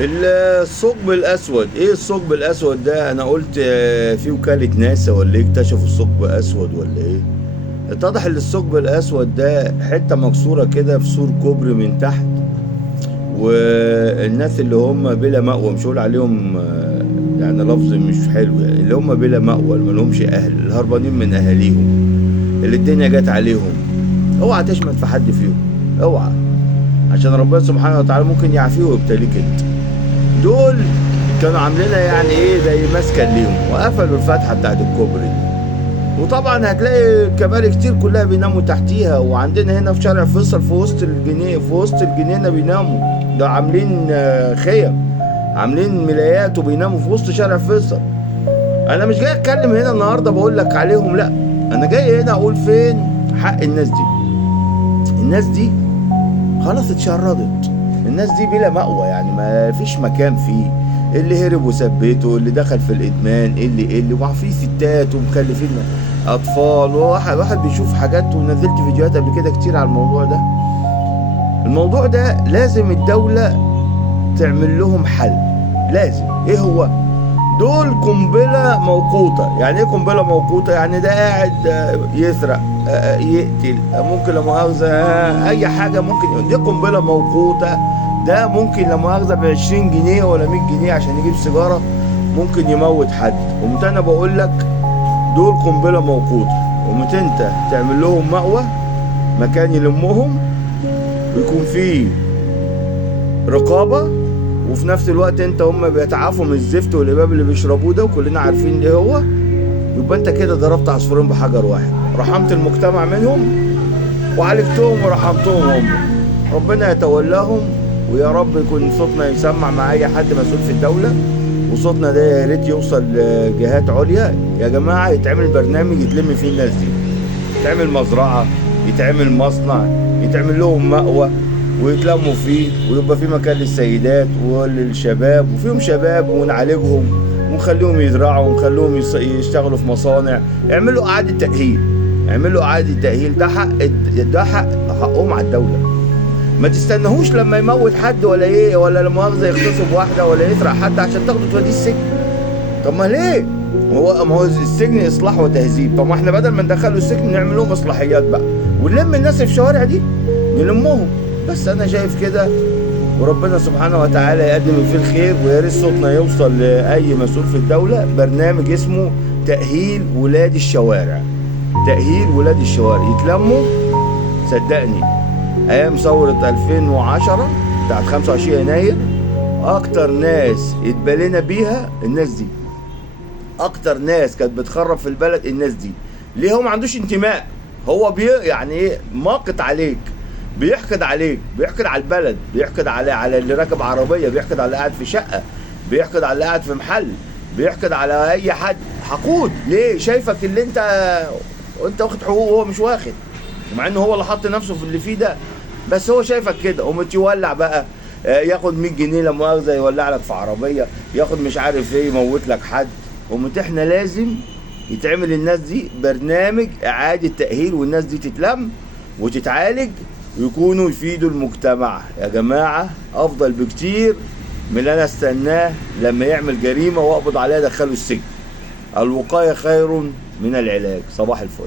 الثقب الاسود، ايه الثقب الاسود ده؟ انا قلت في وكالة ناسا ولا ايه اكتشفوا الثقب الاسود ولا ايه؟ اتضح ان الثقب الاسود ده حتة مكسورة كده في سور كوبري من تحت، والناس اللي هم بلا مأوى، مش هقول عليهم يعني لفظ مش حلو، يعني اللي هم بلا مأوى، اللي ملهمش اهل، الهربانين من اهاليهم، اللي الدنيا جت عليهم. اوعى تشمت في حد فيهم، اوعى، عشان ربنا سبحانه وتعالى ممكن يعافيه ويبتليك انت. دول كانوا عاملينها يعني ايه زي مسكن ليهم، وقفلوا الفتحه بتاعت الكوبري دي. وطبعا هتلاقي كباري كتير كلها بيناموا تحتيها، وعندنا هنا في شارع فيصل في وسط الجنيه، في وسط الجنينه بيناموا، ده عاملين خيم، عاملين ملايات وبيناموا في وسط شارع فيصل. انا مش جاي اتكلم هنا النهارده بقول لك عليهم، لا، انا جاي هنا اقول فين حق الناس دي. الناس دي خلاص اتشردت، الناس دي بلا مأوى، يعني ما فيش مكان فيه. اللي هرب وساب بيته، اللي دخل في الادمان، اللي وفي ستات ومخلفين اطفال، واحد بيشوف حاجات، ونزلت فيديوهات قبل كده كتير على الموضوع ده. الموضوع ده لازم الدولة تعمل لهم حل، لازم. ايه هو؟ دول قنبلة موقوتة. يعني ايه قنبلة موقوتة؟ يعني ده قاعد يسرق، يقتل، ممكن لا مؤاخذة اي حاجة، ممكن دي قنبلة موقوتة. ده ممكن لا مؤاخذة ب20 جنيه ولا 100 جنيه عشان يجيب سيجارة ممكن يموت حد. قمت انا بقول لك دول قنبلة موقوتة، قمت انت تعمل لهم مأوى، مكان يلمهم، ويكون فيه رقابة، وفي نفس الوقت انت هم بيتعافوا من الزفت والإباب اللي بيشربوه ده، وكلنا عارفين ايه هو. يبقى انت كده ضربت عصفورين بحجر واحد، رحمت المجتمع منهم وعالجتهم ورحمتهم هم. ربنا يتولاهم، ويا رب يكون صوتنا يسمع مع اي حد مسؤول في الدولة، وصوتنا ده يا ريت يوصل لجهات عليا. يا جماعة يتعمل برنامج يتلم فيه الناس دي، يتعمل مزرعة، يتعمل مصنع، يتعمل لهم مأوى ويتلموا فيه، ويبقى في مكان للسيدات وللشباب، وفيهم شباب، ونعالجهم ونخليهم يزرعوا، ونخليهم يشتغلوا في مصانع. يعملوا إعادة تأهيل، يعملوا إعادة تأهيل. ده حقهم على الدولة. ما تستناهوش لما يموت حد ولا ايه، ولا لا مؤاخذة يغتصب واحدة ولا يسرق حد عشان تاخده توديه السجن. طب ما ليه؟ ما هو السجن اصلاح وتهذيب. طب ما احنا بدل ما ندخله السجن نعمل لهم اصلاحيات بقى، ونلم الناس في الشوارع دي نلمهم. بس انا شايف كده، وربنا سبحانه وتعالى يقدم فيه الخير، ويا ريت صوتنا يوصل لاي مسؤول في الدوله. برنامج اسمه تاهيل ولاد الشوارع، تاهيل ولاد الشوارع يتلموا. صدقني ايام ثوره 2010 بتاعت 25 يناير اكتر ناس اتبلينا بيها الناس دي، اكتر ناس كانت بتخرب في البلد الناس دي. ليه؟ هو ما عندوش انتماء، هو يعني ايه، ماقت عليك، بيحقد عليك، بيحقد على البلد، بيحقد على اللي راكب عربيه، بيحقد على اللي قاعد في شقه، بيحقد على اللي قاعد في محل، بيحقد على اي حد. حقود ليه؟ شايفك اللي انت واخد حقوقه وهو مش واخد، مع انه هو اللي حط نفسه في اللي فيه ده، بس هو شايفك كده. قوم يولع بقى، ياخد 100 جنيه لا مؤاخذه يولع لك في عربيه، ياخد مش عارف ايه يموت لك حد. قوم احنا لازم يتعمل للناس دي برنامج اعاده تاهيل، والناس دي تتلم وتتعالج ويكونوا يفيدوا المجتمع. يا جماعه افضل بكتير من اللي انا استناه لما يعمل جريمه واقبض عليه ادخله السجن. الوقايه خير من العلاج. صباح الفل.